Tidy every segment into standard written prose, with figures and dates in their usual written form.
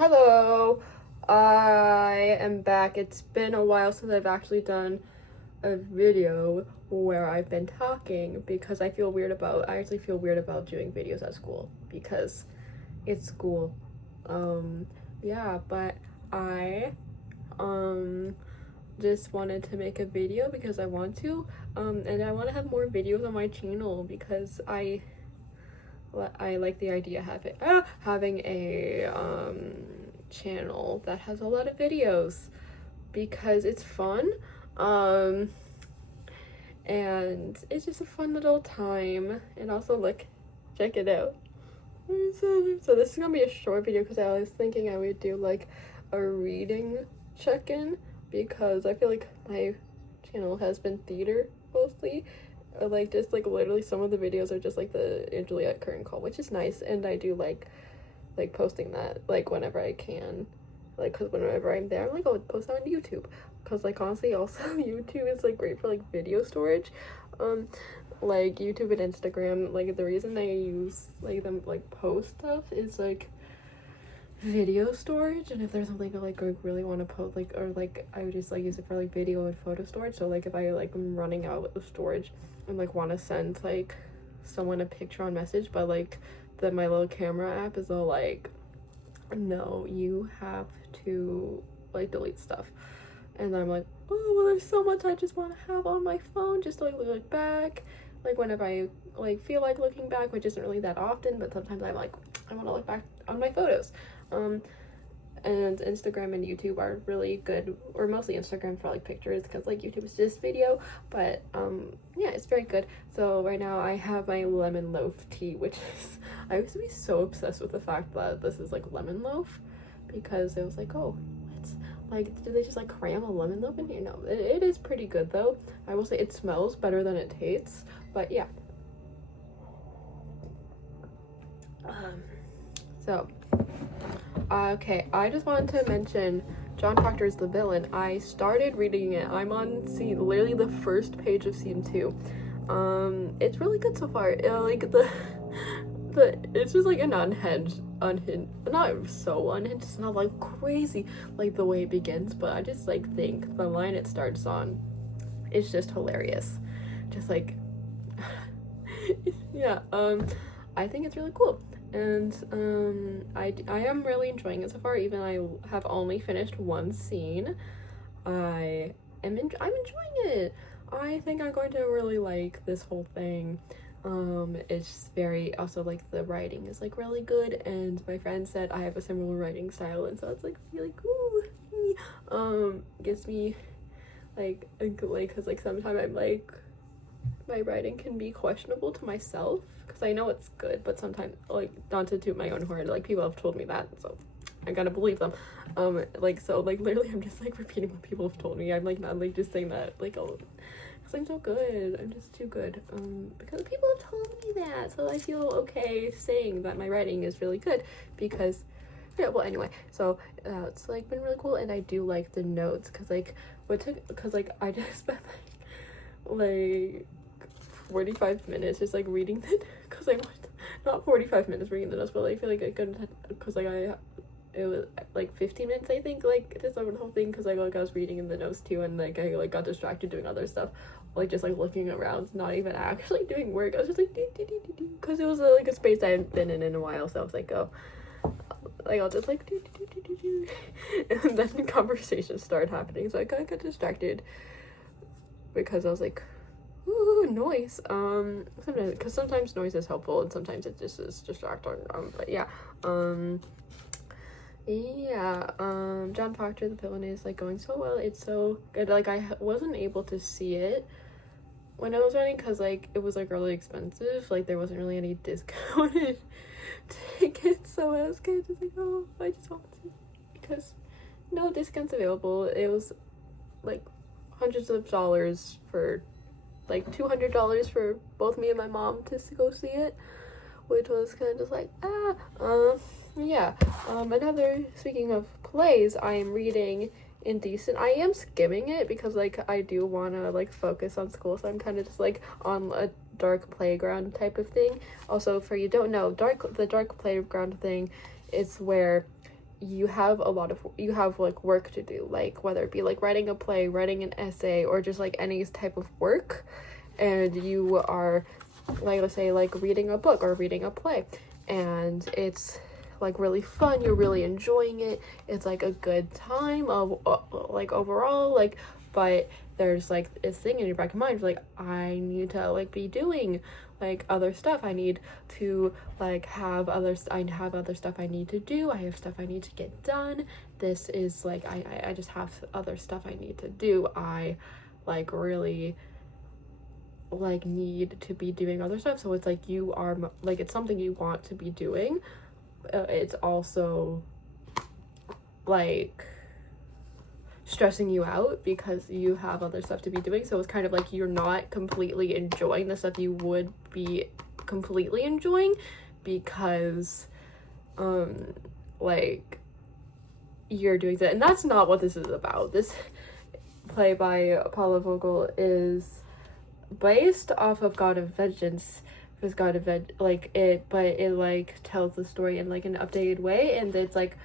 Hello, I am back. It's been a while since I've actually done a video where I've been talking because I actually feel weird about doing videos at school because it's school. Yeah, but I, just wanted to make a video because I want to, and I want to have more videos on my channel because I like the idea of having a channel that has a lot of videos because it's fun, and it's just a fun little time. And also, look, check it out. So this is gonna be a short video because I was thinking I would do like a reading check-in because I feel like my channel has been theater mostly, or like just like literally some of the videos are just like the Juliet curtain call, which is nice, and I do like posting that like whenever I can, like because whenever I'm there I'm like, oh, post that on YouTube because like honestly also YouTube is like great for like video storage. Like YouTube and Instagram, like the reason I use like them like post stuff is like video storage, and if there's something I like really want to post, like, or like I would just like use it for like video and photo storage. So like if I like am running out of storage and like want to send like someone a picture on message, but like my little camera app is all like, no, you have to like delete stuff, and I'm like, oh well, there's so much I just want to have on my phone just to like look back, like whenever I like feel like looking back, which isn't really that often, but sometimes I'm like, I want to look back on my photos. And Instagram and YouTube are really good, or mostly Instagram for like pictures because like YouTube is just video, but yeah, it's very good. So right now I have my lemon loaf tea, which is, I used to be so obsessed with the fact that this is like lemon loaf because it was like, oh, it's like, do they just like cram a lemon loaf in here? No, it is pretty good though. I will say it smells better than it tastes, but yeah. So okay, I just wanted to mention John Proctor's The Villain. I started reading it. I'm on literally the first page of scene 2. It's really good so far. Like the it's just like an unhinged, not so unhinged. It's not like crazy like the way it begins, but I just like think the line it starts on is just hilarious. Just like yeah. I think it's really cool. And I am really enjoying it so far, even I have only finished one scene. I'm enjoying it. I think I'm going to really like this whole thing. It's very, also like the writing is like really good, and my friend said I have a similar writing style, and so it's like really cool. Gives me like because like sometimes I'm like, my writing can be questionable to myself because I know it's good, but sometimes, like, not to toot my own horn, like people have told me that, so I gotta believe them. Like, so like literally I'm just like repeating what people have told me. I'm like not like just saying that like, oh, because I'm so good, I'm just too good, because people have told me that, so I feel okay saying that my writing is really good because yeah, well, anyway, so it's like been really cool, and I do like the notes because like I just spent like 45 minutes just like reading it because I want, not 45 minutes reading the notes, but like, I feel like I couldn't, because like it was like 15 minutes I think, like just over the whole thing, because like I was reading in the notes too, and like I like got distracted doing other stuff, like just like looking around, not even actually doing work. I was just like because it was like a space I hadn't been in a while, so I was like, oh, like I'll just like and then conversations started happening, so I kind of got distracted because I was like, ooh, noise. Sometimes, because sometimes noise is helpful and sometimes it just is distracting. But yeah. John Proctor, The Villain, is like going so well. It's so good. Like I wasn't able to see it when I was running because like it was like really expensive. Like there wasn't really any discounted tickets, so I was kind of just like, oh, I just want to, because no discounts available. It was like hundreds of dollars for like $200 for both me and my mom to go see it, which was kind of just like, yeah. Another, speaking of plays, I am reading Indecent. I am skimming it because like I do want to like focus on school, so I'm kind of just like on a dark playground type of thing. Also, for you don't know, the dark playground thing is where you have like work to do, like whether it be like writing a play, writing an essay, or just like any type of work, and you are like, let's say like reading a book or reading a play, and it's like really fun, you're really enjoying it, it's like a good time of like overall, like, but there's like this thing in your back of mind like, I need to like be doing like other stuff, I need to like have other stuff I need to do, I have stuff I need to get done, this is like I just have other stuff I need to do, I like really like need to be doing other stuff. So it's like you are like, it's something you want to be doing, it's also like stressing you out because you have other stuff to be doing. So it's kind of like you're not completely enjoying the stuff you would be completely enjoying because like you're doing that. And that's not what this is about. This play by Paula Vogel is based off of God of Vengeance, because God of like it, but it like tells the story in like an updated way, and it's like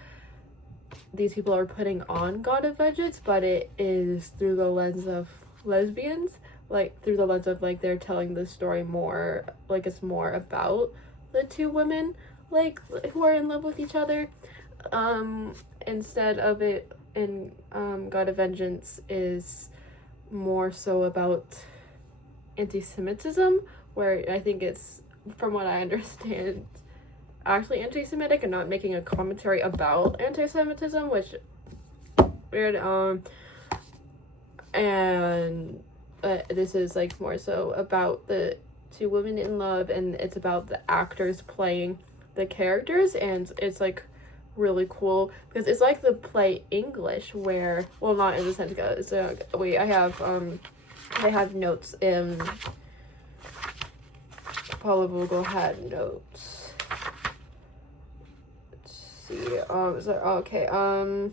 these people are putting on God of Vengeance, but it is through the lens of lesbians, like through the lens of like they're telling the story more like it's more about the two women like who are in love with each other, instead of it in God of Vengeance is more so about anti-Semitism, where I think it's, from what I understand, actually anti-Semitic and not making a commentary about anti-Semitism, which weird. And this is like more so about the two women in love, and it's about the actors playing the characters, and it's like really cool because it's like the play English, where, well, not in the sense of, so wait, I have notes in Paula Vogel had notes. Let's see. So, okay. Oh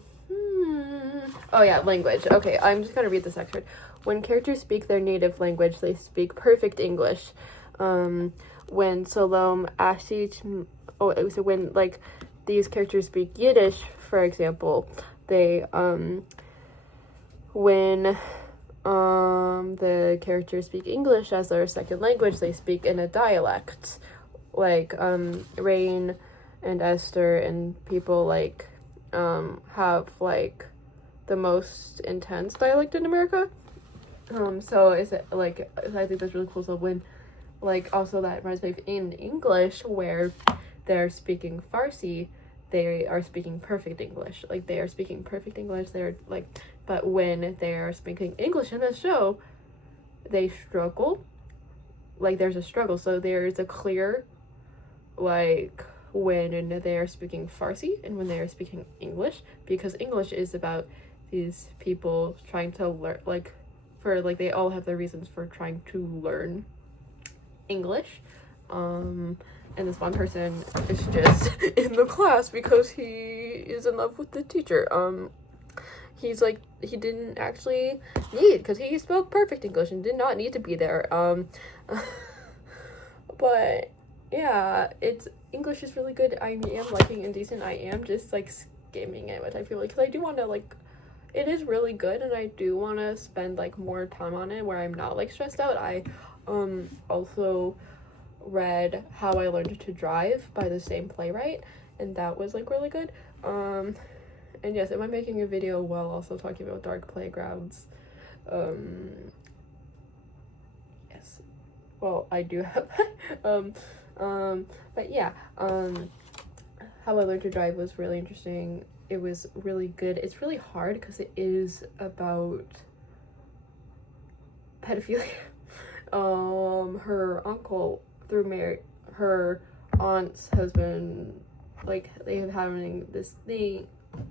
yeah, language. Okay, I'm just gonna read this excerpt. When characters speak their native language, they speak perfect English. When Salome Ashich, so when like these characters speak Yiddish, for example, they when the characters speak English as their second language, they speak in a dialect, like Rain and Esther and people like have like the most intense dialect in America. So is it like, I think that's really cool. So when like also that reminds me of in English where they're speaking Farsi, they are speaking perfect English. Like they are speaking perfect English. They're like, but when they are speaking English in the show, they struggle. Like there's a struggle. So there's a clear, like when they are speaking Farsi and when they are speaking English, because English is about these people trying to learn, like for like they all have their reasons for trying to learn English. And this one person is just in the class because he is in love with the teacher. He's like, he didn't actually need, because he spoke perfect English and did not need to be there. But yeah, it's, English is really good. I am liking Indecent. I am just like skimming it, which I feel like, because I do want to like, it is really good and I do want to spend like more time on it where I'm not like stressed out. I also read How I Learned to Drive by the same playwright, and that was like really good. And yes, am I making a video while also talking about Dark Playgrounds? Yes, well, I do have but yeah, How I Learned to Drive was really interesting. It was really good. It's really hard because it is about pedophilia. Her uncle, through her aunt's husband, like they have having this thing.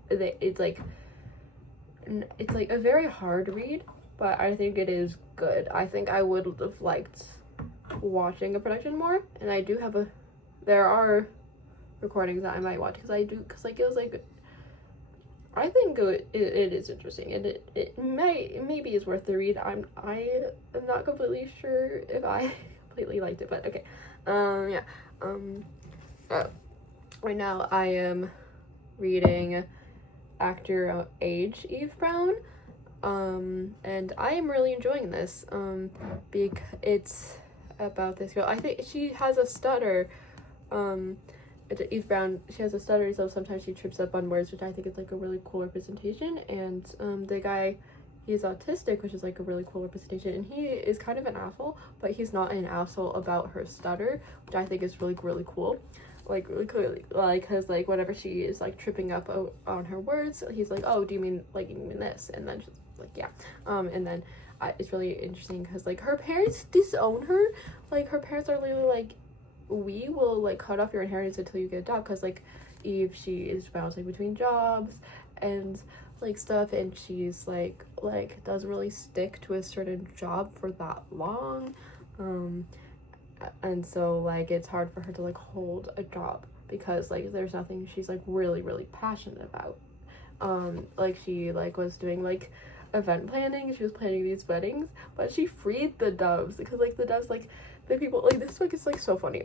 It's like a very hard read, but I think it is good. I think I would have liked watching a production more, and I do have there are recordings that I might watch because it was like, I think it is interesting, and it maybe is worth the read. I am not completely sure if I completely liked it, but okay. Right now I am reading Actor Age Eve Brown. And I am really enjoying this, because it's about this girl. I think she has a stutter. Eve Brown, she has a stutter, so sometimes she trips up on words, which I think is like a really cool representation. And the guy, he's autistic, which is like a really cool representation, and he is kind of an asshole, but he's not an asshole about her stutter, which I think is really, really cool. Like, because like whenever she is like tripping up on her words, he's like, oh, do you mean this? And then she's like, yeah. And then it's really interesting because like her parents disown her. Like her parents are literally like, we will like cut off your inheritance until you get a job, because like Eve, she is bouncing between jobs and like stuff, and she's like doesn't really stick to a certain job for that long, and so like it's hard for her to like hold a job because like there's nothing she's like really, really passionate about. Like she like was doing like event planning, she was planning these weddings, but she freed the doves because like the doves, like the people, like this book is like so funny.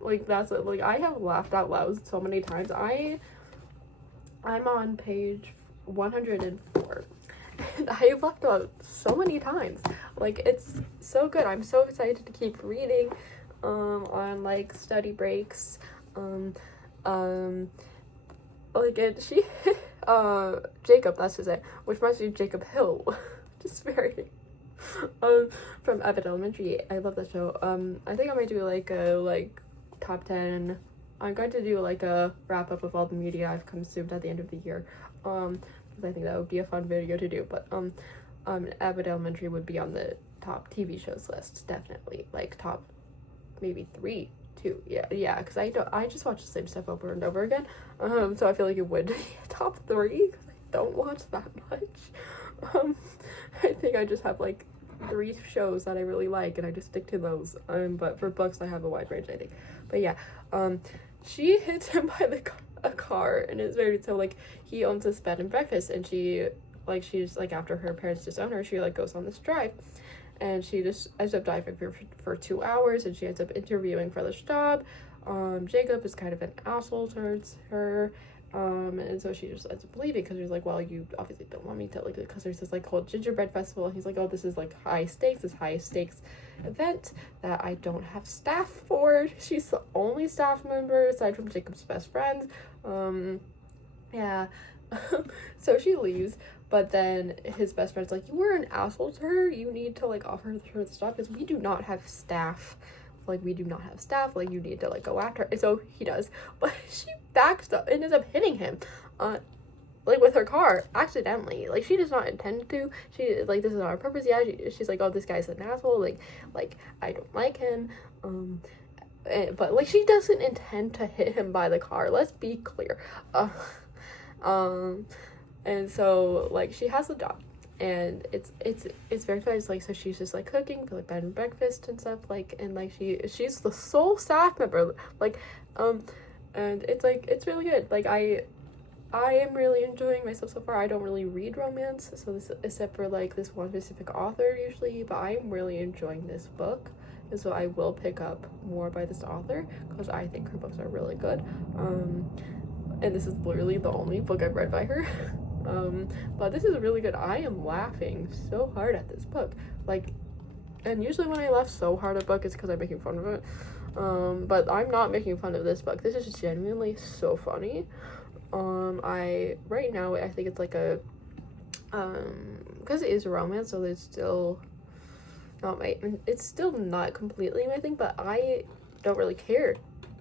Like that's it. Like I have laughed out loud so many times. I'm on page 104 and I have laughed out so many times. Like it's so good. I'm so excited to keep reading on like study breaks. Like it, she Jacob, that's his name, which reminds me of Jacob Hill. Just very from Abbott Elementary. I love that show. I think I might do like a top 10. I'm going to do like a wrap up of all the media I've consumed at the end of the year, because I think that would be a fun video to do. But Abbott Elementary would be on the top TV shows list, definitely, like top maybe 3 too. Yeah, because I just watch the same stuff over and over again, so I feel like it would be top 3 because I don't watch that much. I think I just have like 3 shows that I really like and I just stick to those. But for books I have a wide range, I think. But yeah, she hits him by a car, and it's very, so like he owns this bed and breakfast, and she's like, after her parents disown her, she like goes on this drive, and she just ends up driving for 2 hours, and she ends up interviewing for this job. Jacob is kind of an asshole towards her, and so she just ends up leaving because she's like, well, you obviously don't want me to, like, because there's this like whole gingerbread festival, and he's like, oh, this is like high stakes event that I don't have staff for. She's the only staff member aside from Jacob's best friend. Yeah. So she leaves, but then his best friend's like, you were an asshole to her, you need to like offer her the job because we do not have staff, like you need to like go after her. And so he does, but she backs up and ends up hitting him like with her car accidentally. Like she does not intend to. She like, this is not her purpose. Yeah, she's like, oh, this guy's an asshole, like I don't like him, but like she doesn't intend to hit him by the car, let's be clear. And so like she has the job, and it's very fun. It's like, so she's just like cooking for like bed and breakfast and stuff, like, and like she's the sole staff member, like, and it's like, it's really good. Like I am really enjoying myself so far. I don't really read romance, so this, except for like this one specific author usually, but I'm really enjoying this book, and so I will pick up more by this author because I think her books are really good. And this is literally the only book I've read by her. But this is really good. I am laughing so hard at this book. Like, and usually when I laugh so hard at a book, it's because I'm making fun of it. But I'm not making fun of this book. This is genuinely so funny. Right now, I think it's like a, because it is a romance, so it's still not completely my thing, but I don't really care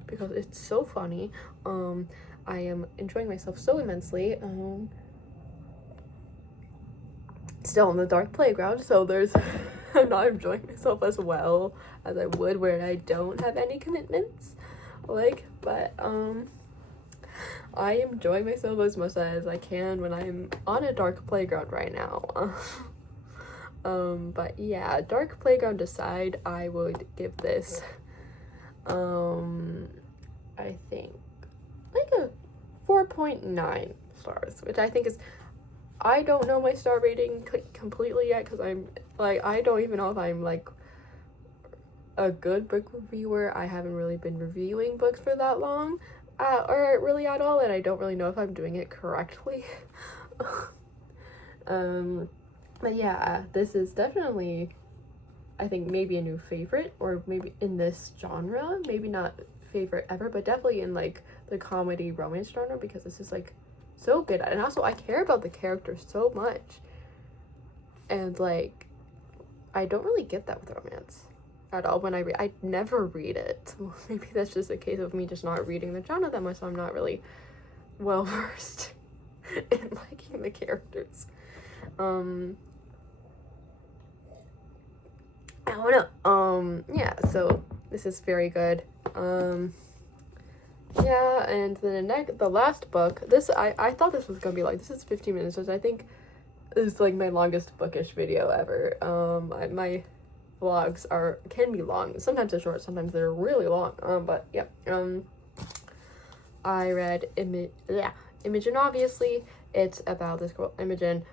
because it's so funny. I am enjoying myself so immensely. Still in the dark playground, so I'm not enjoying myself as well as I would where I don't have any commitments, like, but I am enjoying myself as much as I can when I'm on a dark playground right now. But yeah, dark playground aside, I would give this I think like a 4.9 stars, which I think is, I don't know my star rating completely yet because I'm like, I don't even know if I'm like a good book reviewer. I haven't really been reviewing books for that long, or really at all, and I don't really know if I'm doing it correctly. But yeah, this is definitely, I think, maybe a new favorite, or maybe in this genre, maybe not favorite ever, but definitely in like the comedy romance genre, because this is like so good. And also I care about the characters so much, and like I don't really get that with romance at all when I never read it. Well, maybe that's just a case of me just not reading the genre that much, so I'm not really well versed in liking the characters. I don't know. Yeah, so this is very good. Yeah, and then the last book, this, I thought this was gonna be like, this is 15 minutes, which I think is like my longest bookish video ever. My vlogs can be long. Sometimes they're short, sometimes they're really long. But yeah. I read Imogen, obviously. It's about this girl, Imogen.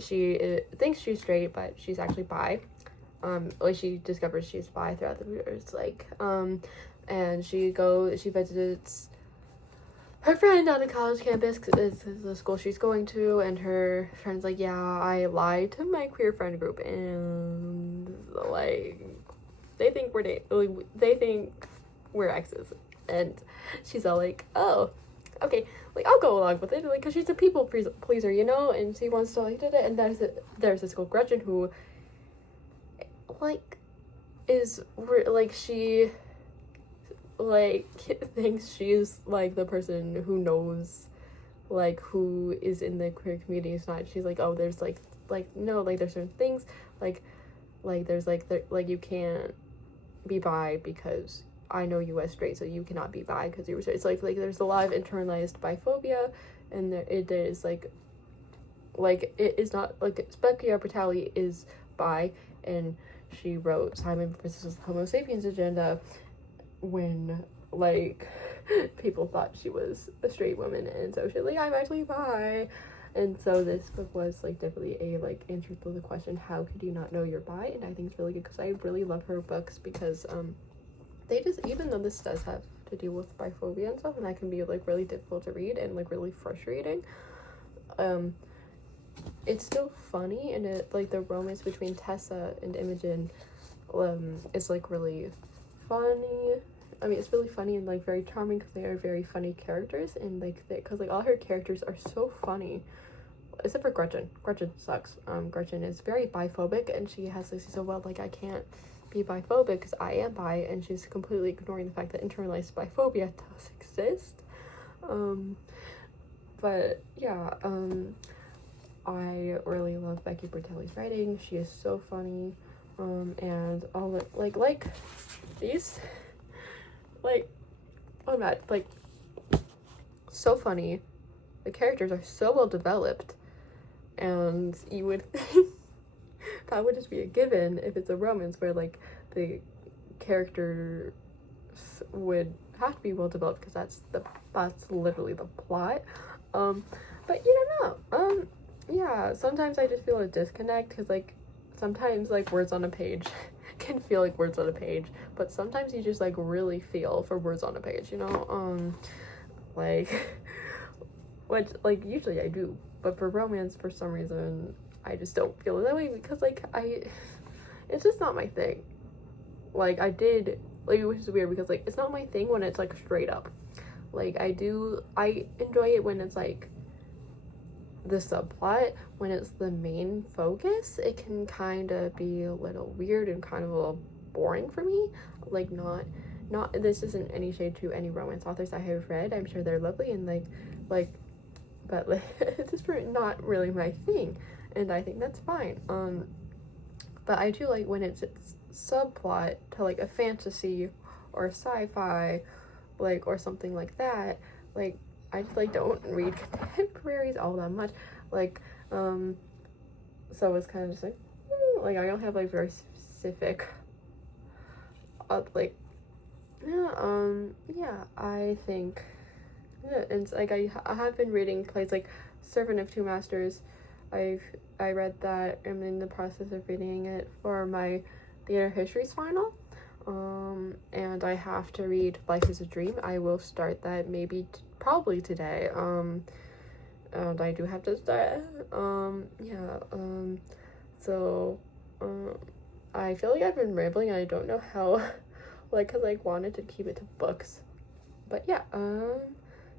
She thinks she's straight, but she's actually bi. Like she discovers she's bi throughout the years, like, and she visits her friend on the college campus, cause it's the school she's going to, and her friend's like, yeah, I lied to my queer friend group, and like, they think we're exes, and she's all like, oh, okay, like, I'll go along with it, like, cause she's a people pleaser, you know, and she wants to, like, do it, and there's this girl, Gretchen, who, like, she like thinks she's like the person who knows like who is in the queer community is not. She's like, oh, there's like no, like there's certain things like there's like you can't be bi because I know you as straight, so you cannot be bi because you were straight. It's like there's a lot of internalized biphobia, and it is like it is not like Spekia Bertelli is bi, and she wrote Simon vs. Homo Sapiens Agenda when like people thought she was a straight woman, and so she's like, I'm actually bi. And so this book was like definitely a like answer to the question, how could you not know you're bi? And I think it's really good because I really love her books, because they just, even though this does have to do with biphobia and stuff, and that can be like really difficult to read and like really frustrating, it's still funny, and it like the romance between Tessa and Imogen is like really funny. I mean, it's really funny and like very charming because they are very funny characters, and like because like all her characters are so funny, except for Gretchen. Gretchen sucks. Gretchen is very biphobic, and she has like, so well, like, I can't be biphobic because I am bi, and she's completely ignoring the fact that internalized biphobia does exist. But yeah, I really love Becky Bertelli's writing. She is so funny, and all the like these, like, oh my god, like, so funny. The characters are so well developed, and you would think that would just be a given if it's a romance where like the characters would have to be well developed, because that's literally the plot. But you don't know. Yeah, sometimes I just feel a disconnect, because like sometimes like words on a page can feel like words on a page, but sometimes you just like really feel for words on a page, you know? Like, which like usually I do, but for romance, for some reason I just don't feel that way, because like it's just not my thing. Like I did, like, which is weird, because like it's not my thing when it's like straight up. Like I enjoy it when it's like the subplot. When it's the main focus, it can kind of be a little weird and kind of a little boring for me. Like not this isn't any shade to any romance authors I have read. I'm sure they're lovely, and like but like it's just not really my thing, and I think that's fine. But I do like when it's subplot to like a fantasy or sci-fi, like, or something like that. Like I just like don't read contemporaries all that much, like so it's kind of just like I don't have like very specific like yeah, I think, yeah, and it's like I have been reading plays like Servant of Two Masters. I read that. I'm in the process of reading it for my theater histories final. And I have to read Life is a Dream. I will start that maybe probably today. And I do have to start. Yeah. So, I feel like I've been rambling and I don't know how, like, cause I wanted to keep it to books. But yeah,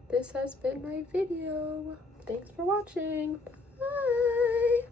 this has been my video. Thanks for watching. Bye.